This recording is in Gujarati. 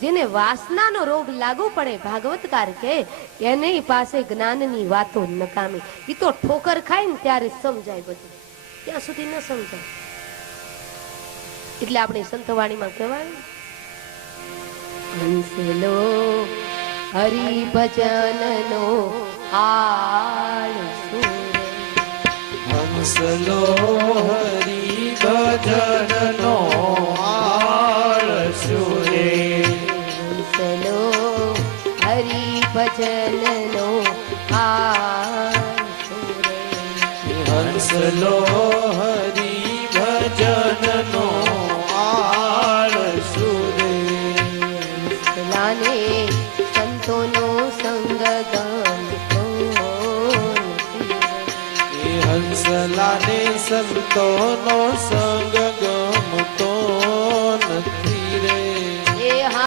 જેને વાસનાનો રોગ લાગુ પડે ભાગવતકાર કે એની પાસે જ્ઞાનની વાતો નકામી. ઈ તો ઠોકર ખાય ને ત્યારે સમજાય બધું, ત્યાં સુધી ન સમજાય. એટલે આપણે સંતવાણીમાં કહેવાય હંસલો હરિભજનનો આળસુ હંસલો હરિભજનનો આળસુ રે હંસલો હરિભજનનો આળસુ રે હંસલો હરિભજનનો આળસુ રે હંસલાને સંતોનો સંગ ગમતો હંસલાને સંતોનો સંગ